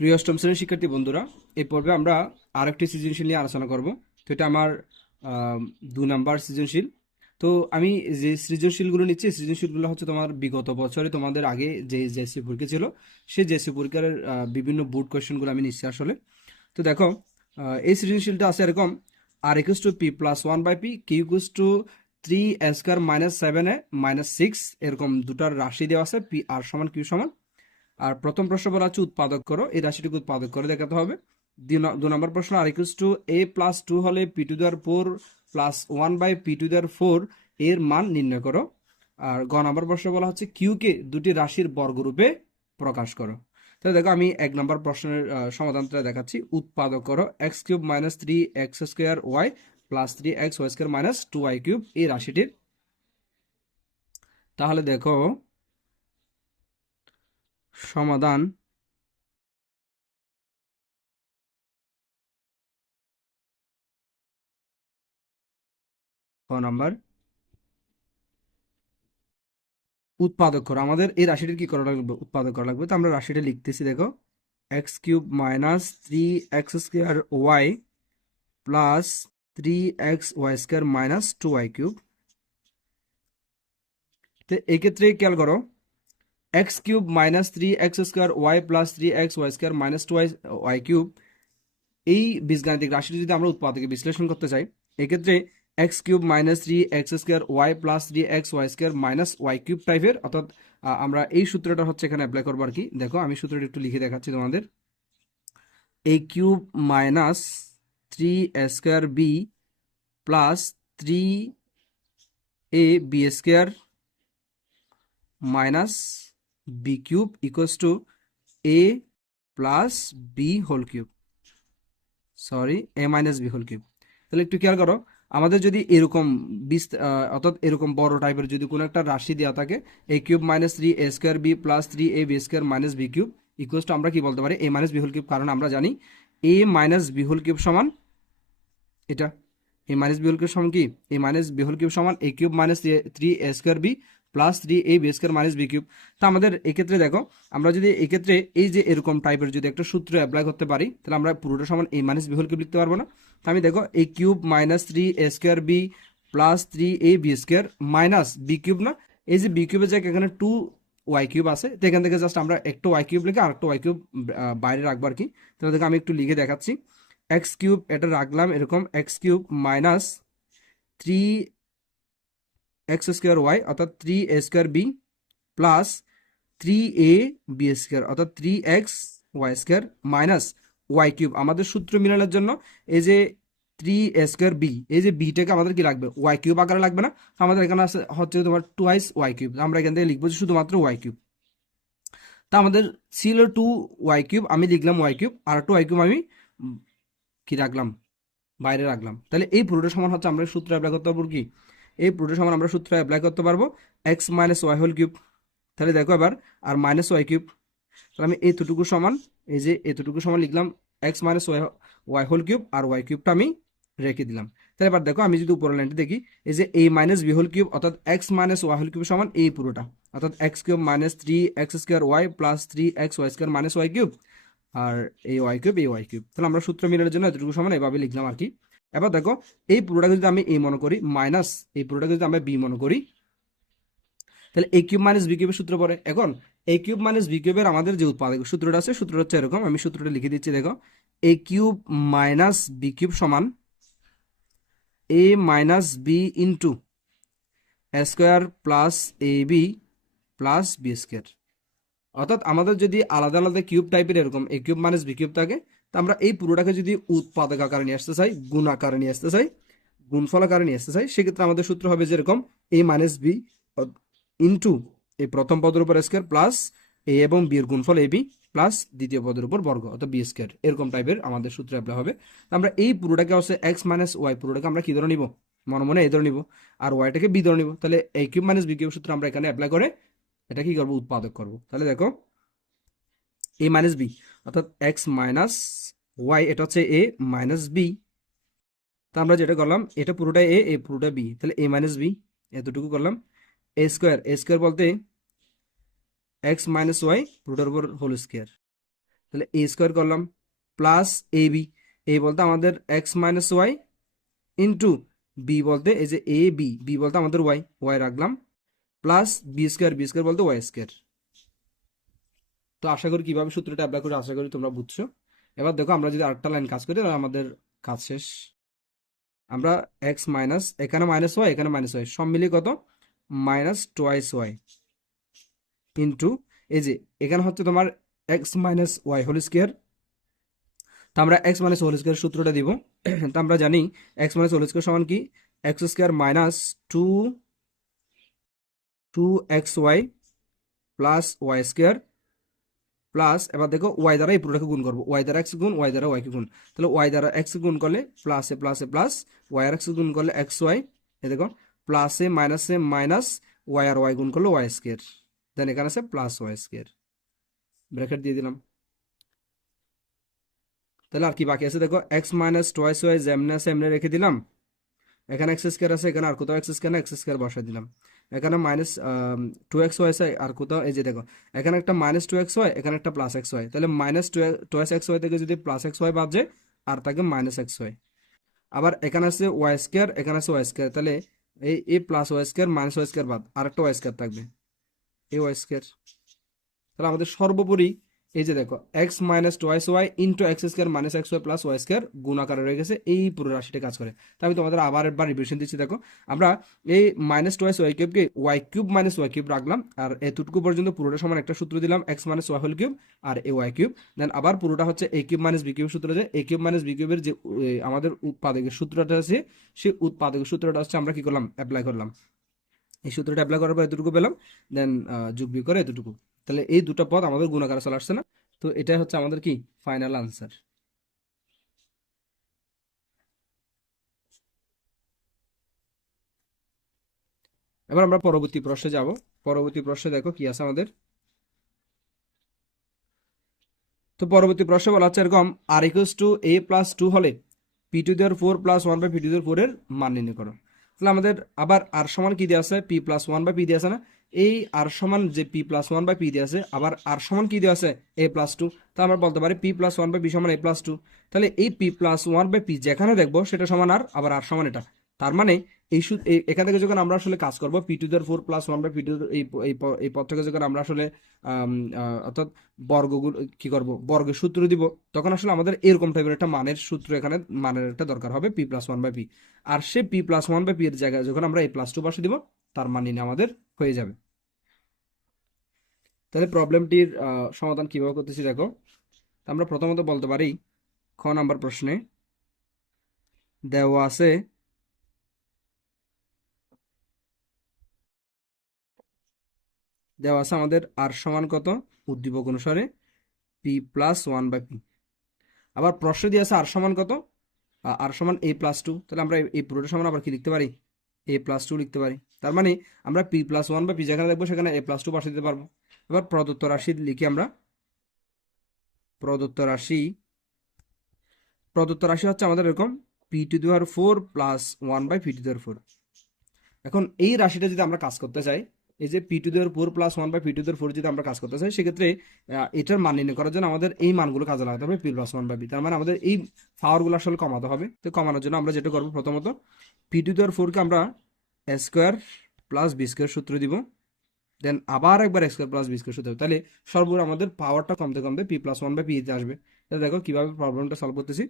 প্রিয় অষ্টম শ্রেণীর শিক্ষার্থী বন্ধুরা, এই পর্বে আমরা আরেকটি সৃজনশীল নিয়ে আলোচনা করব। তো এটা আমার 2 নাম্বার সৃজনশীল। তো আমি যে সৃজনশীলগুলো নিচ্ছি, সৃজনশীলগুলো হচ্ছে তোমার বিগত বছরে তোমাদের আগে যে জেএসসি পরীক্ষা ছিল, সেই জেএসসি পরীক্ষার বিভিন্ন বোর্ড কোয়েশ্চেনগুলো আমি নিচ্ছি আসলে। তো দেখো, এই সৃজনশীলটা আছে এরকম: আর equals to P plus 1/p, Q equals to 3 square minus 7a minus 6, এরকম দুটার রাশি দেওয়া আছে, পি আর সমান কিউ সমান। আর প্রথম প্রশ্ন বলা হচ্ছে উৎপাদক করো, এই রাশিটিকে উৎপাদক করে দেখাতে হবে। 2 নম্বর প্রশ্ন, আর ইকুয়ালস টু a প্লাস 2 হলে p⁴ প্লাস 1/p⁴ এর মান নির্ণয় করো। আর গ নম্বর প্রশ্ন বলা হচ্ছে কিউ কে দুটি রাশির বর্গরূপে প্রকাশ করো। তাহলে দেখো, আমি 1 নম্বর প্রশ্নের সমাধানটা দেখাচ্ছি। উৎপাদক করো x³ minus 3x² plus 3xy² minus 2y³ এই রাশিটির। তাহলে দেখো সমাধান। ক নাম্বার, উৎপাদক করো। আমাদের এই রাশিটির কি করা লাগবে? উৎপাদক করা লাগবে। তো আমরা রাশিটা লিখতেছি, দেখো x³ minus 3x² plus 3xy² minus 2y³। তো এক্ষেত্রে খেয়াল করো, x³ minus 3x² plus 3xy² minus 2y³ এই বীজগাণিতিক রাশিটি যদি আমরা উৎপাদকে বিশ্লেষণ করতে চাই, এক্ষেত্রে x³ minus 3x² plus 3xy² minus y³ টাইপের, অর্থাৎ আমরা এই সূত্রটা হচ্ছে এখানে অ্যাপ্লাই করবো আর কি। দেখো, আমি সূত্রটা একটু লিখে দেখাচ্ছি তোমাদের। a³ minus 3a² plus 3ab² minus b³ equals to a plus b whole cube, sorry a minus b whole cube. তাহলে একটু খেয়াল করো, আমাদের যদি এরকম অর্থাৎ এরকম বড় টাইপের যদি কোনো একটা রাশি দেওয়া থাকে, a³ minus 3a² b plus 3ab² minus b³ equals to আমরা কি বলতে পারি? a minus b whole cube. কারণ আমরা জানি a minus b whole cube সমান এটা। a minus b whole cube সমান কি? a minus b whole cube সমান a³ minus 3a² b plus 3ab² minus b³। তা আমাদের এক্ষেত্রে দেখো, আমরা যদি এক্ষেত্রে এই যে এরকম টাইপের যদি একটা সূত্র অ্যাপ্লাই করতে পারি, তাহলে আমরা পুরোটা সমান a minus b whole cube লিখতে পারবো না? তো আমি দেখো, a³ minus 3a² b plus 3ab² minus b³ না, এই যে b³ এর জায়গায় এখানে 2y³ আছে, তো এখান থেকে জাস্ট আমরা একটা y³ লিখে আর একটা y³ বাইরে রাখবো আর কি। তাহলে দেখো, আমি একটু লিখে দেখাচ্ছি। x³ এটা রাখলাম এরকম, x³ মাইনাস 3x² অর্থাৎ 3a² b প্লাস 3ab² অর্থাৎ 3xy² মাইনাস y³ আমাদের সূত্র মিলানোর জন্য এই যে 3a² b, এই যে বিটাকে আমাদের কি লাগবে? y³ আকারে লাগবে না? আমাদের এখানে আছে হচ্ছে তোমার 2y³। আমরা এখান থেকে লিখবো শুধুমাত্র y³। তা আমাদের ছিল 2y³, আমি লিখলাম y³ আর 2y³ আমি কি রাখলাম? বাইরে রাখলাম। তাহলে এই পুরোটা সমান হচ্ছে আমরা সূত্র অ্যাপ্লাই করতে পারবো কি? এই পুরোটা সমান আমরা সূত্র অ্যাপ্লাই করতে পারবো x minus Y whole cube. তাহলে দেখো এবার, আর মাইনাস y³। তাহলে আমি এতটুকু সমান, এই যে এতটুকু সমান লিখলাম x minus Y whole cube, আর y³ আমি রেখে দিলাম। তাহলে এবার দেখো, আমি যদি উপরের লাইনটি দেখি, এই যে a minus B whole cube অর্থাৎ x minus Y whole cube সমান এই পুরোটা, অর্থাৎ x³ minus 3x² plus 3xy² minus y³ আর এই y³। তাহলে আমরা সূত্র মিলানোর জন্য এতটুকু সমান এভাবে লিখলাম আর কি। এবার দেখো, এই পুরোটাকে যদি আমি a মনে করি মাইনাস এই পুরোটাকে যদি আমরা b মনে করি, তাহলে a³ মাইনাস b³ সূত্র পড়ে। এখন a³ মাইনাস b³ আমাদের যে উৎপাদক সূত্রটা আছে, সূত্রটা হচ্ছে এরকম, আমি সূত্রটা লিখে দিচ্ছি। দেখো, a³ মাইনাস b³ সমান a minus b into a² plus ab plus b²। অর্থাৎ আমাদের যদি আলাদা আলাদা কিউব টাইপের এরকম a³ মাইনাস b³ থাকে, তো আমরা এই পুরোটাকে যদি উৎপাদক আকারে নিয়ে আসতে চাই, গুণ আকারে নিয়ে আসতে চাই, গুণফল আকারে নিয়ে আসতে চাই, সেক্ষেত্রে আমাদের সূত্র হবে যেরকম a মাইনাস b ইন্টু এই প্রথম পদের উপর স্কোয়ার প্লাস a এবং b এর গুণফল ab প্লাস দ্বিতীয় পদের উপর বর্গ অর্থাৎ b²। এরকম টাইপের আমাদের সূত্র অ্যাপ্লাই হবে। আমরা এই পুরোটাকে হচ্ছে এক্স মাইনাস ওয়াই পুরোটাকে আমরা কি ধরে নিব? মনে মনে এই ধরে নিব, আর ওয়াইটাকে বি ধরে নিব। তাহলে a³ মাইনাস b³ সূত্র আমরা এখানে অ্যাপ্লাই করে এটা কি করবো? উৎপাদক করব। তাহলে দেখো, a মাইনাস বি অর্থাৎ এক্স মাইনাস ওয়াই, এটা হচ্ছে a মাইনাস বি। তা আমরা যেটা করলাম, এটা পুরোটা a, এই পুরোটা b, তাহলে a মাইনাস বি এতটুকু করলাম। a² বলতে এক্স মাইনাস ওয়াই পুরোটার উপর হোল স্কোয়ার। তাহলে এ স্কোয়ার করলাম প্লাস এ বি, এ বলতে আমাদের X minus Y into B বলতে এই যে এ বি, বি বলতে আমাদের ওয়াই, ওয়াই রাখলাম plus B square, B square বলতে ওয়াই স্কোয়ার। তো আশা করি কিভাবে সূত্রটা অ্যাপ্লাই করে আশা করি তোমরা বুঝছো। এবার দেখো আমরা যদি আরেকটা লাইন কাজ করি তাহলে আমাদের কাজ শেষ। আমরা এক্স মাইনাস, এখানে মাইনাস ওয়াই, এখানে মাইনাস ওয়াই, সব মিলিয়ে কত মাইনাস টোয়াইস ওয়াই ইন্টু এই যে এখানে হচ্ছে তোমার X minus Y whole square. তো আমরা এক্স মাইনাস হোল স্কোয়ার সূত্রটা দিব। তো আমরা জানি এক্স মাইনাস হোল স্কোয়ার সমান কি X square minus two two X Y plus Y square plus, এবার দেখো ওয়াই দ্বারা এই পুরোটাকে গুণ করবো, ওয়াই দ্বারা এক্স গুণ ওয়াই দ্বারা ওয়াইকে গুণ, তাহলে ওয়াই দ্বারা এক্স গুণ করলে প্লাসে প্লাসে প্লাস, ওয়াই আর এক্স গুণ করলে এক্স ওয়াই, এ দেখো প্লাসে মাইনাসে মাইনাস, ওয়াই আর ওয়াই গুণ করলে ওয়াই স্কোয়ার, দেন এখানে আছে প্লাস ওয়াই স্কোয়ার, ব্র্যাকেট দিয়ে দিলাম। তাহলে আর কি বাকি আছে দেখো এক্স মাইনাস টোয়াইস ওয়াই যেমনে আছে এমনি রেখে দিলাম, এখানে এক্স স্কোয়ার আছে, এখানে আর কোথাও এক্স স্কোয়ার না, এক্স স্কোয়ার বসাই দিলাম, এখানে মাইনাস টু এক্স ওয়াই আছে আর কোথাও এই যে দেখো এখানে একটা মাইনাস টু এক্স ওয়াই, এখানে একটা প্লাস এক্স ওয়াই, তাহলে মাইনাস টুয়েস এক্স ওয়াই থেকে যদি প্লাস এক্স ওয়াই বাদ যায় আর থাকে মাইনাস এক্স ওয়াই। আবার এখানে আছে ওয়াই স্কোয়ার, এখানে আছে ওয়াই স্কোয়ার, তাহলে এই plus Y square minus Y square বাদ আর একটা ওয়াই স্কোয়ার থাকবে, এই ওয়াই স্কোয়ার। তাহলে আমাদের সর্বোপরি এই যে দেখো X minus twice Y into X square minus X Y plus Y square গুণ আকারে রয়ে গেছে, এই পুরো রাশিটা কাজ করে। তাই আমি তোমাদের আবার একবার রিভিশন দিচ্ছি। দেখো আমরা এই মাইনাস টোয়াইস ওয়াই কিউবকে Y cube minus Y cube রাখলাম, আর এতটুকু পর্যন্ত পুরোটা সমান একটা সূত্র দিলাম X minus Y whole cube আর এ ওয়াই কিউব, দেন আবার পুরোটা হচ্ছে A cube minus B cube সূত্র, যে এ কিউব মাইনাস বি কিউবের যে আমাদের উৎপাদকের সূত্রটা আছে সেই উৎপাদকের সূত্রটা হচ্ছে আমরা কি করলাম অ্যাপ্লাই করলাম, এই সূত্রটা অ্যাপ্লাই করার পর এতটুকু পেলাম, দেন যোগ বিয়োগ করে এতটুকু। তাহলে এই দুটো পদ আমাদের গুণাকারে চলে আসছে না, তো এটাই হচ্ছে আমাদের কি ফাইনাল আনসার। এবার আমরা পরবর্তী প্রশ্নে যাব। পরবর্তী প্রশ্নে দেখো কি আছে আমাদের। তো পরবর্তী প্রশ্নে বলা হচ্ছে এরকম আর equals to A plus two হলে পি টু দেওয়ার four plus one by P to দেওয়ার ফোর এর মান নির্ণয় করো। তাহলে আমাদের আবার আর সমান কি দেওয়া আছে P plus one by P দেওয়া আছে না, এই আর সমান যে P plus one by P দেওয়া আছে, আবার আর সমান কি দেওয়া আছে এ প্লাস টু, তা আমরা বলতে পারি P plus one by P সমান এ প্লাস টু। তাহলে এই P plus one by P যেখানে দেখবো সেটা সমান আর, আবার আর সমান এটা, তার মানে এই এখান থেকে যখন আমরা আসলে কাজ করবো পি টু দেওয়ার four plus one by P to এই পদ থেকে যখন আমরা আসলে অর্থাৎ বর্গগুলো কি করব বর্গের সূত্র দিব, তখন আসলে আমাদের এরকম টাইপের একটা মানের সূত্র, এখানে মানের একটা দরকার হবে P plus one by P, আর সে P plus one by P এর জায়গায় যখন আমরা এই প্লাস টু বসে দিব তার মান নিয়ে আমাদের হয়ে যাবে। তাহলে প্রবলেমটির সমাধান কিভাবে করতেছি দেখো। আমরা প্রথমত বলতে পারি খ নাম্বার প্রশ্নে দেওয়া আছে আমাদের আর সমান কত উদ্দীপক অনুসারে P plus one by P, আবার প্রশ্ন দিয়ে আছে আর সমান কত, আর সমান এ প্লাস টু, তাহলে আমরা এই পুরোটা সমান আবার কি লিখতে পারি এ প্লাস টু লিখতে পারি, তার মানে আমরা পি প্লাস ওয়ান বা পি যেখানে দেখবো সেখানে এ প্লাস টু বসে দিতে পারবো। এবার প্রদত্ত রাশি লিখি আমরা, প্রদত্ত রাশি হচ্ছে আমাদের এরকম P to the power four plus one by P to the power four. এখন এই রাশিটা যদি আমরা কাজ করতে চাই, এই যে P to the power four plus one by P to the power four যদি আমরা কাজ করতে চাই, সেক্ষেত্রে এটার মান নির্ণয় করার জন্য আমাদের এই মানগুলো কাজে লাগাতে হবে P plus one by P, তার মানে আমাদের এই পাওয়ারগুলো আসলে কমাতে হবে। তো কমানোর জন্য আমরা যেটা করবো প্রথমত পি টু দি পাওয়ার ফোরকে আমরা A square plus B square সূত্র দিব, দেন আবার একবার X square plus B square সূত্র, তাহলে সর্বোচ্চ আমাদের পাওয়ারটা কমতে কমতে P plus one by P তে আসবে। তাহলে দেখো কিভাবে প্রবলেমটা সলভ করতেছি।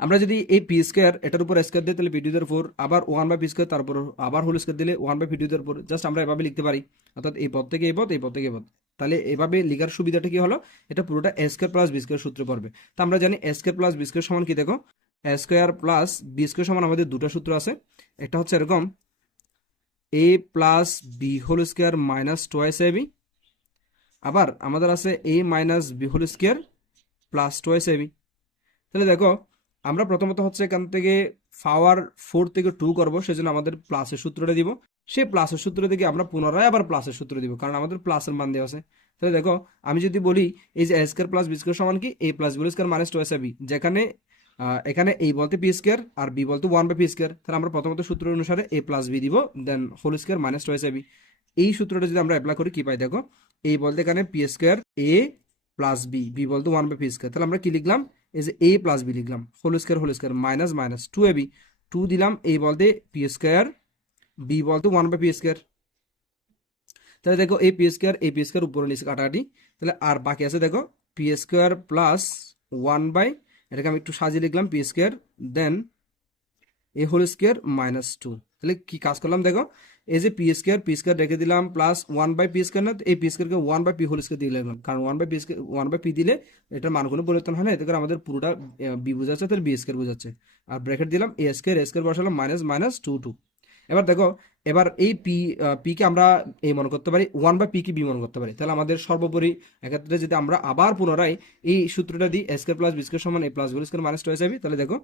আমরা যদি এই পি স্কোয়ার এটার উপর স্কোয়ার দিই তাহলে পি টু দি ফোর, আবার ওয়ান বাই পি স্কোয়ার তারপর আবার হোল স্কোয়ার দিলে one by P to the four, just আমরা এভাবে লিখতে পারি, অর্থাৎ এই পদ থেকে এই পদ, এই পদ থেকে এই পদ। তাহলে এভাবে লিখার সুবিধাটা কি হলো, এটা পুরোটা A square plus B square সূত্রে পড়বে। তো আমরা জানি A square plus B square সমান কি দেখো, A square plus B square সমান আমাদের দুটো সূত্র আছে, একটা হচ্ছে এরকম A plus B whole square minus twice A B, আবার আমাদের আছে A minus B whole square plus twice A B. তাহলে দেখো আমরা প্রথমত হচ্ছে এখান থেকে পাওয়ার ফোর থেকে টু করবো, সেজন্য আমাদের প্লাসের সূত্রটা দিব, সেই প্লাসের সূত্র থেকে আমরা পুনরায় আবার প্লাসের সূত্র দিব, কারণ আমাদের প্লাসের মান দেওয়া আছে। তাহলে দেখো আমি যদি বলি এই যে A square plus B square সমান কি A plus B square minus twice B, যেখানে এখানে এই বলতে পি স্কোয়ার আর বি বলতে ওয়ান বাই পি স্কোয়ার, তাহলে আমরা প্রথমত সূত্র অনুসারে এ প্লাস বি দিব, then whole square minus twice B. এই সূত্রটা যদি আমরা অ্যাপ্লাই করি কি পাই দেখো, এই বলতে এখানে P square A plus B, B বলতে 1/p স্কোয়ার। তাহলে আমরা কি লিখলাম, এই যে এ প্লাস বি লিখলাম, whole square minus minus 2ab, 2 দিলাম, এ বলতে পি স্কোয়ার, বি বলতে 1/p স্কোয়ার। তাহলে দেখো এই পি স্কোয়ার উপরে নিচে কাটাকাটি, তাহলে আর বাকি আছে দেখো পি স্কোয়ার প্লাস 1 বাই, এটাকে আমি একটু সাজিয়ে লিখলাম পি স্কোয়ার, দেন এ হোল স্কোয়ার মাইনাস 2। তাহলে কি কাজ করলাম দেখো, এই যে পি স্কোয়ার রেখে দিলাম প্লাস 1/p স্কোয়ার, না এই পি স্কোয়ারকে 1/p হোল স্কোয়ার দিয়ে লিখলাম, কারণ 1/p দিলে এটার মান কোনো পরিবর্তন হয় না, এতে করে আমাদের পুরোটা বি বোঝাচ্ছে, তাহলে বি স্কোয়ার বোঝাচ্ছে। আর ব্র্যাকেট দিলাম এ স্কোয়ার বসালাম মাইনাস মাইনাস 2 এবার দেখো, এবার এই পি কে আমরা এ মনে করতে পারি, 1/p কে বি মনে করতে পারি। তাহলে আমাদের সর্বোপরি এক্ষেত্রে যদি আমরা আবার পুনরায় এই সূত্রটা দিই, A square plus B square সমান A plus B square minus 2ab, তাহলে দেখো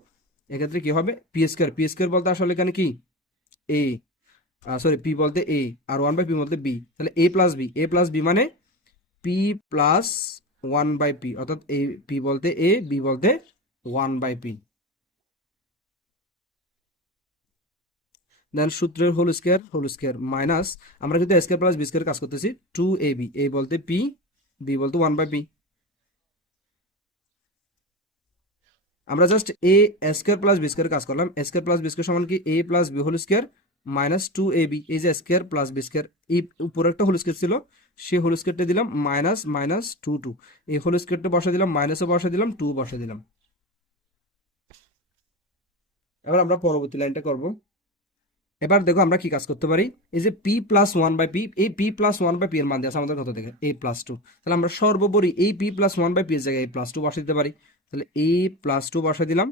এক্ষেত্রে কি হবে, পি স্কোয়ার বলতে আসলে এখানে কি এ, সরি পি বলতে এ, আর 1/p বলতে বি, তাহলে এ প্লাস বি মানে পি প্লাস 1/p, অর্থাৎ এ পি বলতে এ, বি বলতে 1/p। দেন সূত্রের হোল স্কোয়ার মাইনাস, আমরা কিন্তু স্কোয়ার প্লাস বি স্কোয়ার কাজ করতেছি, 2ab, এ বলতে পি, বি বলতে 1/p। আমরা just A square plus B square কাজ করলাম, স্কোয়ার প্লাস বি স্কোয়ার সমান কি A plus B whole square minus 2ab, এই যে স্কোয়ার প্লাস বি স্কোয়ার, এই উপরে একটা হোল স্কোয়ার ছিল, সেই হোল স্কোয়ারটা দিলাম মাইনাস মাইনাস 2 এই হোল স্কোয়ারটা বসা দিলাম, মাইনাসও বসা দিলাম, 2 বসা দিলাম। এবার আমরা পরবর্তী লাইনটা করব। এবার দেখো আমরা কি কাজ করতে পারি, এই যে পি প্লাস 1/p, এই পি প্লাস 1/p এর মান দিয়ে আছে আমাদের কত থেকে a প্লাস 2, তাহলে আমরা সর্বোপরি এই পি প্লাস 1/p এর জায়গায় a প্লাস 2 বসা দিতে পারি, তাহলে a প্লাস 2 বসা দিলাম,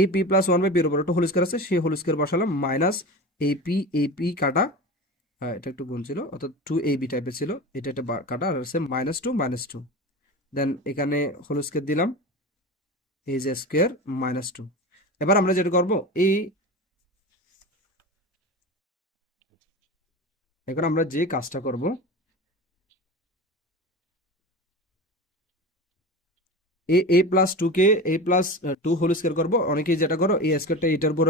এই পি প্লাস 1/p এর উপর একটা হোল স্কোয়ার আছে, সেই হোল স্কোয়ার বসালাম, মাইনাস এপি কাটা, এটা একটু গুণ ছিল, অর্থাৎ 2ab টাইপের ছিল, এটা একটা কাটা, আর আছে -2 দেন এখানে হোল স্কোয়ার দিলাম, এই যে স্কোয়ার -2। এবার আমরা যেটা করব, এখন আমরা যে কাজটা করব, এ প্লাস 2 কে এ প্লাস 2 হোল স্কোয়ার করবো, অনেকেই যেটা করো এই স্কোয়ারটা এটার উপর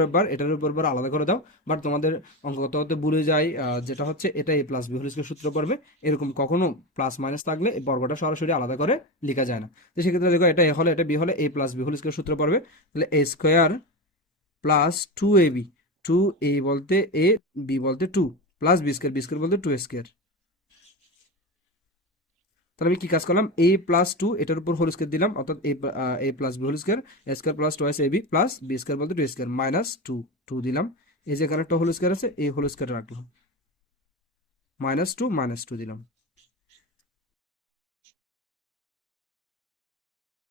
আলাদা করে দাও, বাট তোমাদের অঙ্ক করতে করতে ভুলে যায়, যেটা হচ্ছে এটা এ প্লাস বি হোল স্কোয়ার সূত্র পড়বে, এরকম কখনো প্লাস মাইনাস থাকলে এই বর্গটা সরাসরি আলাদা করে লেখা যায় না। তো সেক্ষেত্রে দেখো এটা এ হলে এটা বি হলে এ প্লাস বি হোল স্কোয়ার সূত্র পড়বে, তাহলে A square plus 2ab, 2a বলতে এ, বি বলতে 2, প্লাস বি স্কোয়ার বলতে 2 স্কোয়ার। তাহলে আমি কি কাজ করলাম, a প্লাস 2 এটার উপর হোল স্কোয়ার দিলাম, অর্থাৎ A plus B whole square, square plus twice AB plus B square বলতে 2 স্কোয়ার মাইনাস 2 দিলাম, এই যে এখানে একটা হোল স্কোয়ার আছে, এই হোল স্কোয়ার রাখলাম, -2 দিলাম।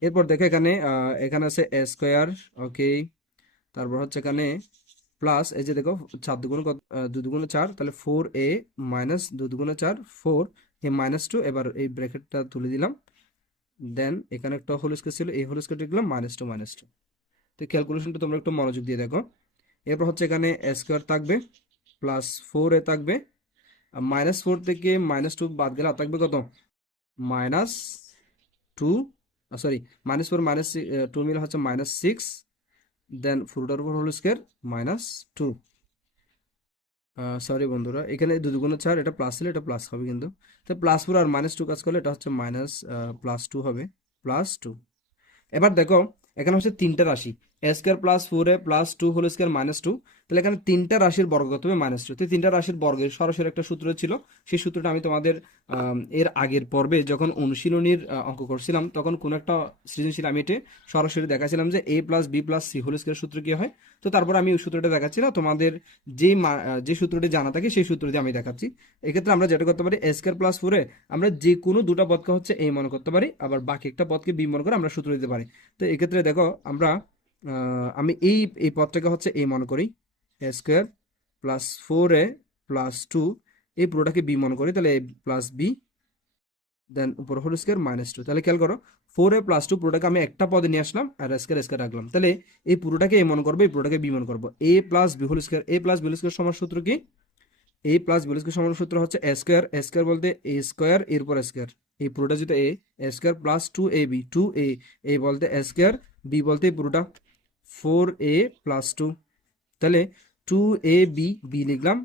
এরপর দেখো এখানে আছে এ স্কোয়ার, ওকে, তারপর হচ্ছে এখানে প্লাস, এই যে দেখো 4 দুগুণে 2 দুগুণে 4, তাহলে 4a মাইনাস 2 দুগুণে 4, 4 এ -2, এবার এই ব্র্যাকেটটা তুলে দিলাম, দেন এখানে একটা হোল স্কোয়ার ছিল, এই হোল স্কোয়ার লিখলাম -2। তো ক্যালকুলেশনটা তোমরা একটু মনোযোগ দিয়ে দেখো। এরপর হচ্ছে এখানে স্কোয়ার থাকবে, প্লাস 4a থাকবে, -4 থেকে -2 বাদ গেলে আর থাকবে কত, -2, সরি -4 -2 মিলে হচ্ছে -6, দেন পুরোটার উপর হোল স্কোয়ার -2। সরি বন্ধুরা, এখানে 2 দুগুণে 4, এটা প্লাস ছিল, এটা প্লাস হবে কিন্তু, তো +4 আর -2 কাজ করলে এটা হচ্ছে +2 হবে, +2। এবার দেখো এখানে হচ্ছে তিনটা রাশি, A square plus 4a plus 2 whole square -2, তাহলে এখানে তিনটা রাশির বর্গ করতে হবে -2, তো তিনটা রাশির বর্গের সরাসরি একটা সূত্র ছিল, সেই সূত্রটা আমি তোমাদের এর আগের পর্বে যখন অনুশীলনীর অঙ্ক করছিলাম, তখন কোন একটা সৃজনশীল আমি এটা সরাসরি দেখাছিলাম যে a plus B plus C whole square সূত্র কি হয়। তো তারপর আমি ওই সূত্রটা দেখাচ্ছি না, তোমাদের যে সূত্রটি জানা থাকে সেই সূত্রটি আমি দেখাচ্ছি। এক্ষেত্রে আমরা যেটা করতে পারি, এ স্কোয়ার প্লাস 4a আমরা যে কোনো দুটো পদকে হচ্ছে a মনে করতে পারি, আবার বাকি একটা পদকে বি মনে করে আমরা সূত্র দিতে পারি। তো এক্ষেত্রে দেখো আমি এই পদটাকে হচ্ছে a মনে করি, এ স্কোয়ার প্লাস 4a প্লাস 2, এই পুরোটাকে বি মনে করি, তাহলে a প্লাস বি, দেন উপর হোল স্কোয়ার -2। তাহলে খেয়াল করো 4a প্লাস 2 পুরোটাকে আমি একটা পদে নিয়ে আসলাম, আর স্কোয়ার রাখলাম, তাহলে এই পুরোটাকে a মনে করবো, এই পুরোটাকে বি মনে করবো, a plus B whole square সমান সূত্র কি, a plus B whole square সমান সূত্র হচ্ছে স্কোয়ার বলতে a স্কোয়ার, এরপর স্কোয়ার, এই পুরোটা যেটা a square plus 2ab, 2a বলতে স্কোয়ার, বি বলতে এই পুরোটা 4a প্লাস 2, তাহলে 2ab, বি লিখলাম,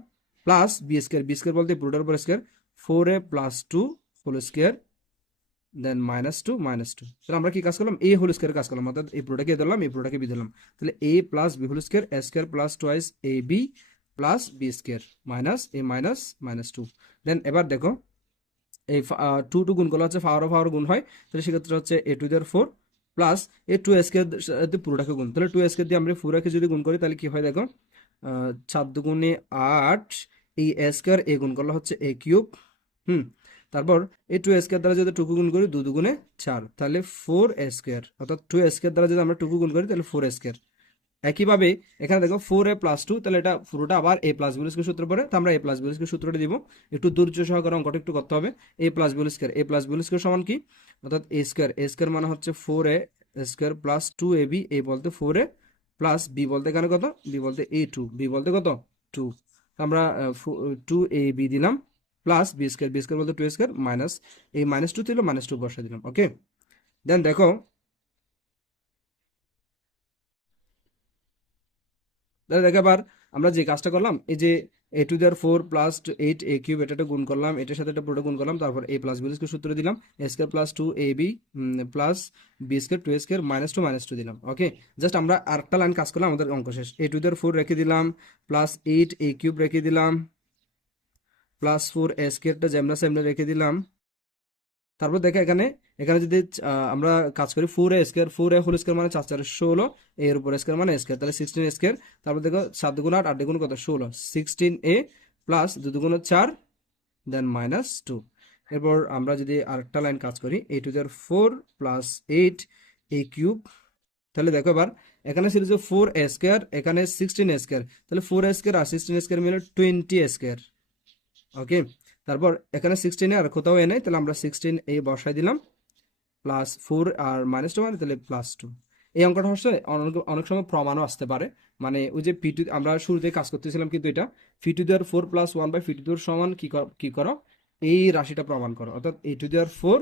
প্লাস বি স্কোয়ার বলতে পুরোটার উপর square, 4a plus 2 whole square, then -2 তাহলে আমরা কি কাজ করলাম, এ হোল স্কয়ার কাজ করলাম, অর্থাৎ এই পুরোটাকে এ ধরলাম, এই পুরোটাকে বি ধরলাম। তাহলে A plus B whole square A square plus twice A B plus B square minus A minus -2। Then এবার দেখো এই 2 গুণ করলে হচ্ছে পাওয়ার গুণ হয়, তাহলে সেক্ষেত্রে হচ্ছে A to the power 4 plus A 2 square সাথে পুরোটাকে গুণ, তাহলে 2 স্কয়ার দিয়ে আমরা পুরোটাকে যদি গুণ করি তাহলে কি হয় দেখো, 4 দুগুণে 8, এই এ স্কয়ার এ গুণ করলে হচ্ছে এ কিউব, তারপর এই 2 স্কয়ার দ্বারা যদি 2 গুণ করি 2 দুগুণে 4, তাহলে 4 স্কয়ার, অর্থাৎ 2 স্কয়ার দ্বারা যদি আমরা 2 গুণ করি তাহলে 4 স্কয়ার। একইভাবে এখানে দেখো 4a+2, তাহলে এটা পুরোটা আবার a plus B whole square সূত্র পড়ে, তো আমরা a plus B whole square সূত্রটা দিব, একটু ধৈর্য সহকারে অঙ্কটা একটু করতে হবে। a plus B whole square সমান কি, অর্থাৎ a স্কয়ার মানে হচ্ছে 4a স্কয়ার প্লাস 2ab, a বলতে 4a প্লাস b বলতে এখানে কত, b বলতে a2, b বলতে কত 2, আমরা 2ab দিলাম প্লাস বি স্কয়ার বলতে 2 স্কয়ার মাইনাস এই -2 ছিল -2 বসিয়ে দিলাম। ওকে, দেন দেখো, তাহলে দেখো এবার আমরা যে কাজটা করলাম, এই যে A to the power 4 plus 8 A cube এটা গুণ করলাম, এটার সাথে এটা পুরোটা গুণ করলাম, তারপর এ প্লাস বি স্কয়ার সূত্র দিলাম, A square plus 2 A B plus B square 2 square -2 দিলাম। ওকে, জাস্ট আমরা আরেকটা লাইন কাজ করলাম, আমাদের অঙ্ক শেষ। এ টু দেয়ার 4 রেখে দিলাম প্লাস 8 এ কিউব রেখে দিলাম প্লাস 4 এ স্কয়ারটা যেমন সেমনে রেখে দিলাম। তারপর দেখো এখানে এখানে যদি আমরা কাজ করি 4a হোল স্কয়ার মানে 4 4 16, এর উপর স্কয়ার মানে স্কয়ার, তাহলে 16 স্কয়ার, তারপর দেখো 7 দুগুণ 8, 8 দুগুণ কত 16, 16a প্লাস 2 দুগুণ 4 দেন -2। এরপর আমরা যদি আরেকটা লাইন কাজ করি a two the power 4 plus 8 a cube, তাহলে দেখো এবার এখানে ছিল যে 4a স্কয়ার, এখানে 16a স্কয়ার, তাহলে 4a স্কয়ার আর 16 স্কয়ার মিলে 20 স্কয়ার। ওকে, তারপর এখানে 16 আর কোথাও এ নাই, তাহলে আমরা 16 বসাই দিলাম প্লাস 4 আর -2 মানে তাহলে +2। এই অঙ্কটা হচ্ছে অনেক অনেক সময় প্রমাণও আসতে পারে, মানে ওই যে পি টু আমরা শুরুতে কাজ করতেছিলাম, কিন্তু এটা পি টু দেওয়ার 4 + 1/পি টু সমান কি করো, এই রাশিটা প্রমাণ করো, অর্থাৎ এ টু দেওয়ার 4,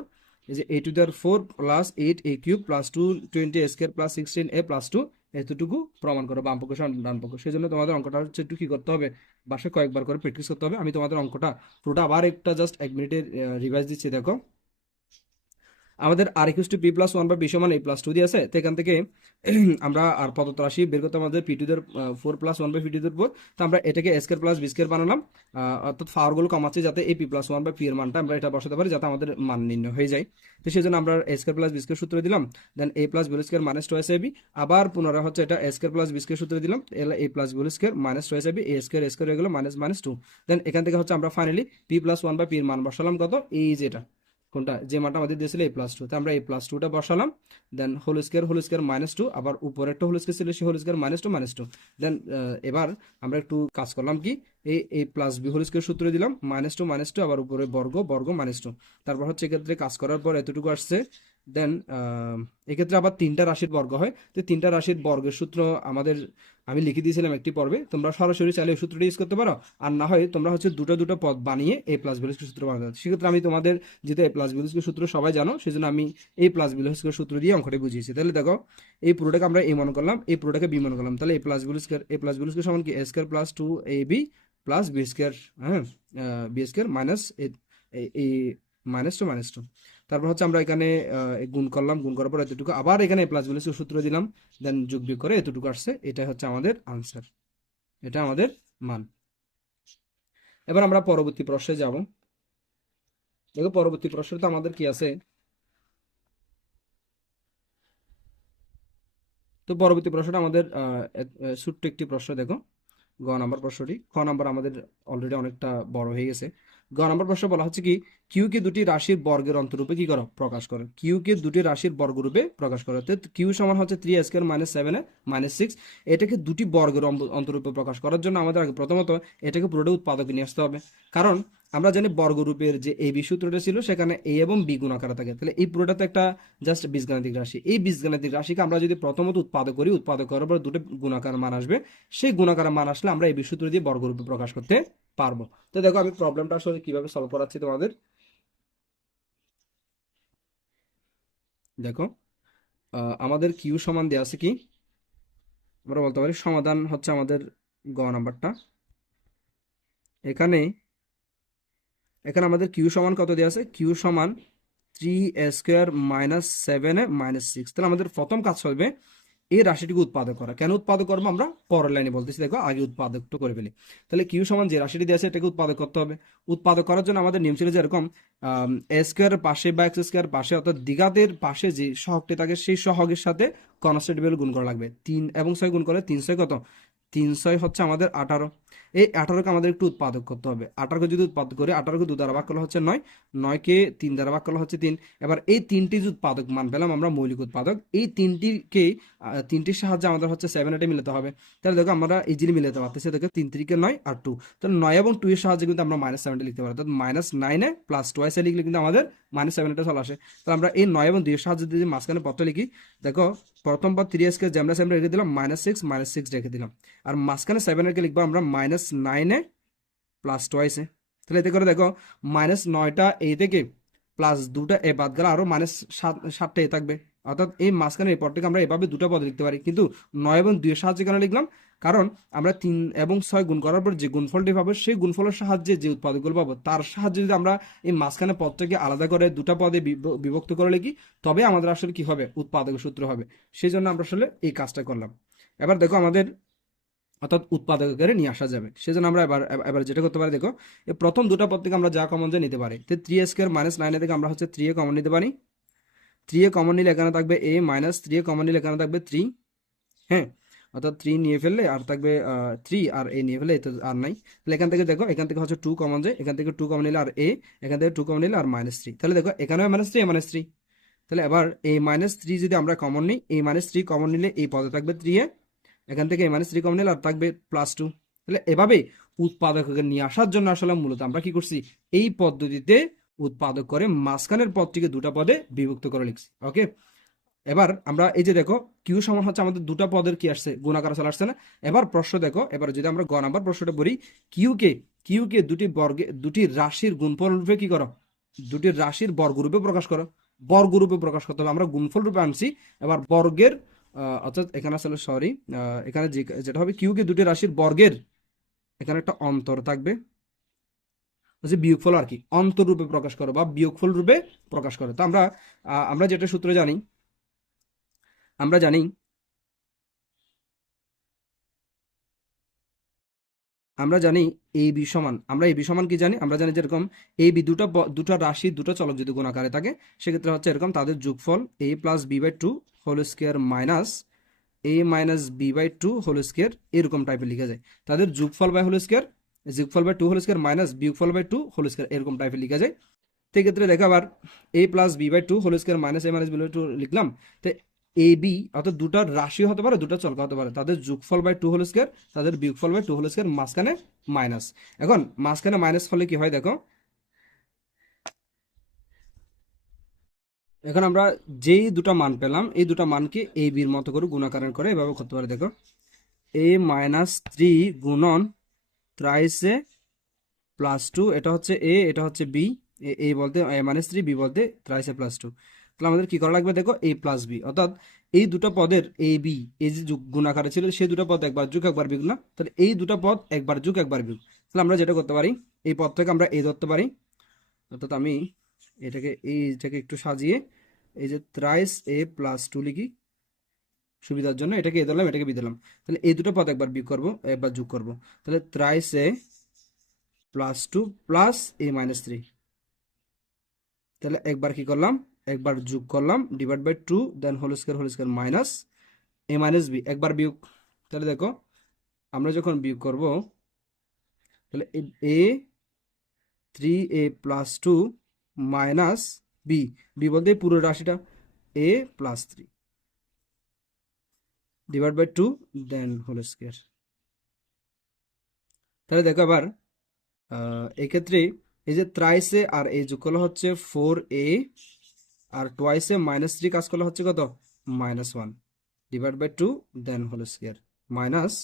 এই যে এ টু দেওয়ার 4 plus 8 A cube plus 2 20 square plus 16 a plus 2, এতটুকু প্রমাণ করো বাম পক্ষ সমান ডান পক্ষ। সেই জন্য তোমাদের অঙ্কটা হচ্ছে একটু কি করতে হবে, বাসায় কয়েকবার করে প্র্যাকটিস করতে হবে। আমি তোমাদের অঙ্কটা পুরোটা আবার একটা জাস্ট 1 মিনিটের রিভাইজ দিচ্ছি। দেখো আমাদের আর ইকুয়াল টু পি প্লাস 1/পি সমান a প্লাস 2 দিয়ে আছে, তো এখান থেকে আমরা আর প্রদত্ত রাশি বের করতে আমাদের পি টু দের 4 + 1/পি টু দের 4, তো আমরা এটাকে a square plus B square বানালাম, অর্থাৎ পাওয়ারগুলো কমাচ্ছি যাতে এই পি প্লাস 1/পি এর মানটা আমরা এটা বসাতে পারি যাতে আমাদের মান নির্ণয় হয়ে যায়। তো সেই জন্য আমরা a square plus B square সূত্র দিলাম, then a plus B square -2ab, আবার পুনরায় হচ্ছে এটা a square plus B square সূত্র দিলাম, এলা a plus B square -2ab, a square হয়ে গেল -2। দেন এখান থেকে হচ্ছে আমরা ফাইনালি পি প্লাস 1/পি এর মান বসালাম কত, এই যেটা কোনটা যে মানটা আমাদের দিয়েছিল a+2, তো আমরা a+2টা বসালাম, দেন হোল স্কয়ার -2, আবার উপরে একটা হোল স্কয়ার ছিল সেই হোল স্কয়ার -2, দেন এবার আমরা একটু কাজ করলাম কি, a plus B whole square সূত্র দিলাম -2, আবার উপরে বর্গ বর্গ -2, তারপর হচ্ছে এক্ষেত্রে কাজ করার পর এতটুকু আসছে। দেন এক্ষেত্রে আবার 3টা রাশির বর্গ হয়, তো 3টা রাশির বর্গের সূত্র আমাদের আমি লিখে দিয়েছিলাম একটি পর্বে, তোমরা সরাসরি চাইলে এই সূত্রটা ইউজ করতে পারো, আর না হয় তোমরা হচ্ছে দুটো পদ বানিয়ে a প্লাস বি সূত্র বানাতে। সেক্ষেত্রে আমি তোমাদের যেহেতু a প্লাস বি সূত্র সবাই জানো, সেই জন্য আমি a প্লাস বি সূত্র দিয়ে অঙ্কটা বুঝিয়েছি। তাহলে দেখো এই পুরোটাকে আমরা a মনে করলাম, এই পুরোটাকে b মনে করলাম, তাহলে a প্লাস বি সমান কি a স্কয়ার প্লাস 2ab প্লাস বি স্কয়ার, হ্যাঁ বি স্কয়ার মাইনাস এই -2, তারপর হচ্ছে আমরা এখানে গুণ করলাম, গুণ করার পর এতটুকু, আবার এখানে প্লাস বি সূত্র দিলাম, দেন যোগ বিয়োগ করে এতটুকু আসছে, এটা হচ্ছে আমাদের আনসার, এটা আমাদের মান। এবার আমরা পরবর্তী প্রশ্নে যাব। দেখো পরবর্তী প্রশ্নে তো আমাদের কি আছে, তো পরবর্তী প্রশ্নটা আমাদের ছোট্ট একটি প্রশ্ন। দেখো গ নাম্বার প্রশ্নটি, খ নাম্বার আমাদের অলরেডি অনেকটা বড় হয়ে গেছে। গ নাম্বার প্রশ্ন বলা হচ্ছে কি, কিউ কে দুটি রাশির বর্গের অন্তরূপে কি করো, প্রকাশ করো। কিউ কে দুটি রাশির বর্গরূপে প্রকাশ করো, তো কিউ সমান হচ্ছে 3 স্কয়ার -7 -6, এটাকে দুটি বর্গের অন্তরূপে প্রকাশ করার জন্য আমাদের আগে প্রথমত এটাকে পুরোটা উৎপাদকে নিয়ে আসতে হবে, কারণ আমরা জানি বর্গরূপের যে এই বি সূত্রটা ছিল সেখানে এ এবং বি গুণ আকারে থাকে, তাহলে এই পুরোটা তো একটা জাস্ট বীজগাণিতিক রাশি, এই বীজগাণিতিক রাশিকে আমরা যদি প্রথমত উৎপাদক করি, উৎপাদক করার পর দুটো গুণাকার মান আসবে, সেই গুণাকার মান আসলে আমরা এই সূত্র দিয়ে বর্গরূপে প্রকাশ করতে পারবো। তো দেখো আমি প্রবলেমটা আসলে কিভাবে সলভ করাচ্ছি তোমাদের। দেখো আমাদের কিউ সমান দেওয়া আছে কি, আমরা বলতে পারি সমাধান হচ্ছে আমাদের গ নাম্বারটা। এখানে এখানে আমাদের কিউ সমান কত দেওয়া আছে, কিউ সমান 3a² মাইনাস 7a মাইনাস 6। তাহলে আমাদের প্রথম কাজ হবে এই রাশিটিকে উৎপাদক করা। কেন উৎপাদক করবো আমরা পরের লাইনে বলতেছি, দেখো আগে উৎপাদকটা করে ফেলি। তাহলে কিউ সমান যে রাশিটি দিয়ে আছে এটাকে উৎপাদক করতে হবে। উৎপাদক করার জন্য আমাদের নিয়ম ছিল যে এরকম এ স্কোয়ারের পাশে বা এক্স স্কোয়ার পাশে অর্থাৎ দ্বিঘাতের পাশে যে সহগটি থাকে সেই সহগের সাথে কনস্ট্যান্ট ভ্যালু গুণ করা লাগবে। 3 এবং 6 গুণ করে 3 6 কত, 3 6 হচ্ছে আমাদের 18। এই 18কে আমাদের একটু উৎপাদক করতে হবে। 18কে যদি উৎপাদক করি, 18কে 2 দ্বারা ভাগ করলে হচ্ছে 9, 9কে 3 দ্বারা ভাগ করলে হচ্ছে 3। এবার এই তিনটি যে উৎপাদক মান পেলাম আমরা মৌলিক উৎপাদক, এই তিনটির সাহায্যে আমাদের হচ্ছে 7 8 মিলাতে হবে। তাহলে দেখো আমরা ইজিলি মিলাতে পারতেছি, দেখো 3 3 কে 9 আর 2, তাহলে 9 এবং 2 এর সাহায্যে কিন্তু আমরা মাইনাস 7 লিখতে পারি। অর্থাৎ মাইনাস 9 প্লাস 2 লিখলে কিন্তু আমাদের মাইনাস 7 চলে আসে। তাহলে আমরা এই 9 এবং 2 এর সাহায্যে যদি মাঝখানে পদটা লিখি, দেখো প্রথম পদ 3s কে যেমন আমরা রেখে দিলাম মাইনাস 6 রেখে দিলাম, আর মাঝখানে 7 কে লিখবো আমরা মাইনাস 9 প্লাস 2। তাহলে এতে করে দেখো মাইনাস 9টা এ থেকে প্লাস 2টা এ বাদ গেলে আরো মাইনাস 7টা এ থাকবে। অর্থাৎ এই মাঝখানে এই পদটাকে আমরা এভাবে দুটো পদ লিখতে পারি। কিন্তু 9 এবং 2 এর সাহায্যে কেন লিখলাম, কারণ আমরা 3 এবং 6 গুণ করার পর যে গুণফলটি পাবো সেই গুণফলের সাহায্যে যে উৎপাদকগুলো পাবো তার সাহায্যে যদি আমরা এই মাঝখানে পদটাকে আলাদা করে দুটা পদে বিভক্ত করে লিখি, তবে আমাদের আসলে কি হবে, উৎপাদক সূত্র হবে। সেই জন্য আমরা আসলে এই কাজটা করলাম। এবার দেখো আমাদের অর্থাৎ উৎপাদক আকারে নিয়ে আসা যাবে। সেজন্য আমরা এবার যেটা করতে পারি, দেখো এই প্রথম দুটো পদ থেকে আমরা যা কমন যে নিতে পারি। তো 3a² মাইনাস 9 থেকে আমরা হচ্ছে 3a কমন নিতে পারি। 3a কমন নিলে এখানে থাকবে a, মাইনাস 3a কমন নিলে এখানে থাকবে 3। হ্যাঁ, অর্থাৎ 3 নিয়ে ফেললে আর থাকবে 3, আর a নিয়ে ফেললে তো আর নাই। তাহলে এখান থেকে দেখো, এখান থেকে হচ্ছে 2 কমন যায়, এখান থেকে 2 কমন নিলে আর a, এখান থেকে 2 কমন নিলে আর মাইনাস 3। তাহলে দেখো এখানেও মাইনাস 3, মাইনাস 3। তাহলে এবার এই মাইনাস 3 যদি আমরা কমন নিই, এই মাইনাস 3 কমন নিলে এই পদে থাকবে 3a, এখান থেকে মাইনাস 3 কমন নিলে আর থাকবে প্লাস 2। তাহলে এভাবে উৎপাদককে নিয়ে আসার জন্য আসলে মূলত আমরা কি করছি, এই পদ্ধতিতে উৎপাদক করে মাঝখানের পদটিকে দুটা পদে বিভক্ত করে লিখছি। ওকে, এবার আমরা এই যে দেখো কিউ সমান হচ্ছে আমাদের দুটা পদের কি আসছে, গুণাকার চলে আসছে না। এবার প্রশ্ন দেখো, এবার যদি আমরা গ নাম্বার প্রশ্নটা বলি, কিউকে দুটি রাশির গুণফল রূপে কি করো, দুটি রাশির বর্গরূপে প্রকাশ করো। বর্গরূপে প্রকাশ করতে হবে, আমরা গুণফল রূপে আনছি। এবার বর্গের অর্থাৎ এখানে আসলে সরি, এখানে যেটা হবে কিউকে দুটি রাশির বর্গের, এখানে একটা অন্তর থাকবে, হচ্ছে বিয়োগফল আর কি, অন্তর রূপে প্রকাশ করো বা বিয়োগফল রূপে প্রকাশ করো। তো আমরা যেটা সূত্র জানি, আমরা জানি এই বি সমান, আমরা এই বি সমান কি জানি, আমরা জানি যেরকম এই বি দুটা রাশি দুটো চলক যদি গুণ আকারে থাকে, সেক্ষেত্রে হচ্ছে এরকম তাদের যোগফল a plus B by 2 whole square minus a minus B by 2 whole square, এরকম টাইপের লিখা যায়। তাদের যোগফল বাই হোল স্কোয়ার, যোগফল বাই 2 হোল স্কোয়ার মাইনাস বিয়োগফল বাই 2 হোল স্কোয়ার, এরকম টাইপের লিখা যায়। সেক্ষেত্রে দেখো আবার a plus B by 2 whole square minus a minus B by 2 লিখলাম। তো এ বি অর্থাৎ দুটার রাশি হতে পারে, দুটা চলক হতে পারে, তাদের যোগফল বাই 2 হোল স্কোয়ার, তাদের বিয়োগফল বাই 2 হোল স্কোয়ার, মাঝখানে মাইনাস। এখন মাঝখানে মাইনাস ফলে কি হয় দেখো, এখন আমরা যেই দুটা মান পেলাম এই দুটা মানকে এ বির মতো করে গুণাকার করে এভাবে করতে পারি। দেখো a মাইনাস 3 গুণন ত্রাইস এ প্লাস 2, এটা হচ্ছে এ, এটা হচ্ছে বি, এ বলতে a মাইনাস 3, বি বলতে ত্রাইস এ প্লাস 2। তাহলে আমাদের কি করা লাগবে, দেখো a প্লাস বি, অর্থাৎ এই দুটো পদের এ বি এই যে গুণাকারে ছিল সেই দুটো পদ একবার যোগ একবার বিয়োগ না, তাহলে এই দুটো পদ একবার যোগ একবার বিয়োগ। তাহলে আমরা যেটা করতে পারি, এই পদটাকে আমরা এ ধরতে পারি, অর্থাৎ আমি এইটাকে একটু সাজিয়ে এই যে ত্রাইস এ প্লাস 2 লিখি সুবিধার জন্য, এটাকে এ ধরলাম, এটাকে বি দিলাম। তাহলে এই দুটো পদ একবার বিয়োগ করবো, একবার যোগ করবো। তাহলে thrice A plus 2 plus a minus 3, তাহলে একবার কি করলাম, একবার যোগ করলাম divide by 2 then whole square minus a minus B, একবার বিয়োগ। তাহলে দেখো আমরা যখন বিয়োগ করব, তাহলে a 3a plus 2 minus B, B বলতে পুরো রাশিটা a plus 3 divide by 2 then whole square. তাহলে দেখো আবার এক্ষেত্রে এই যে ত্রাইসে আর এই যোগ করলে হচ্ছে 4a, আর টোয়াইসে মাইনাস 3 কাজ করলে হচ্ছে কত, minus 1 divide by 2 then whole square minus.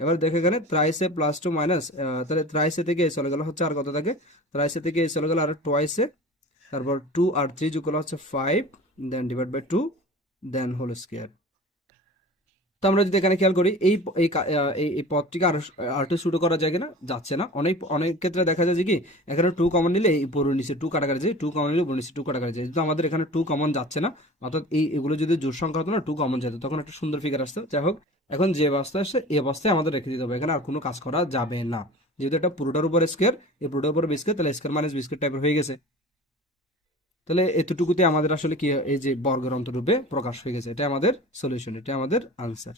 এবার দেখো এখানে ত্রাইসে প্লাস 2 মাইনাস, তাহলে ত্রাইসে থেকে চলে গেল হচ্ছে আর কত থাকে, ত্রাইসে থেকে চলে গেল আর টোয়াইসে, তারপর 2 আর 3 যোগ করলে হচ্ছে 5 then divide by 2 then whole square. তো আমরা যদি এখানে খেয়াল করি এই এই পদটিকে আরেকটু ছোট করা যায় কিনা, যাচ্ছে না। অনেক অনেক ক্ষেত্রে দেখা যায় যে কি এখানে টু কমন নিলে এই উপর নিচে টু কাটাকাটি যায়, টু কমন নিলে উপর নিচে টু কাটাকাটি যায়, কিন্তু আমাদের এখানে টু কমন যাচ্ছে না। অর্থাৎ এগুলো যদি জোড় সংখ্যা হতো না, টু কমন যেত, তখন একটা সুন্দর ফিগার আসতো। যাই হোক, এখন যে অবস্থায় আসছে এই অবস্থায় আমাদের রেখে দিতে হবে, এখানে আর কোনো কাজ করা যাবে না। যেহেতু এটা পুরোটার উপর স্কোয়ার, এই পুরোটার উপর স্কোয়ার, তাহলে স্কোয়ার মাইনাস বি স্কোয়ার টাইপের হয়ে গেছে। তাহলে এতটুকুতে আমাদের আসলে কি এই যে বর্গের অন্তরূপে প্রকাশ হয়ে গেছে, এটা আমাদের সলিউশন, এটা আমাদের আনসার।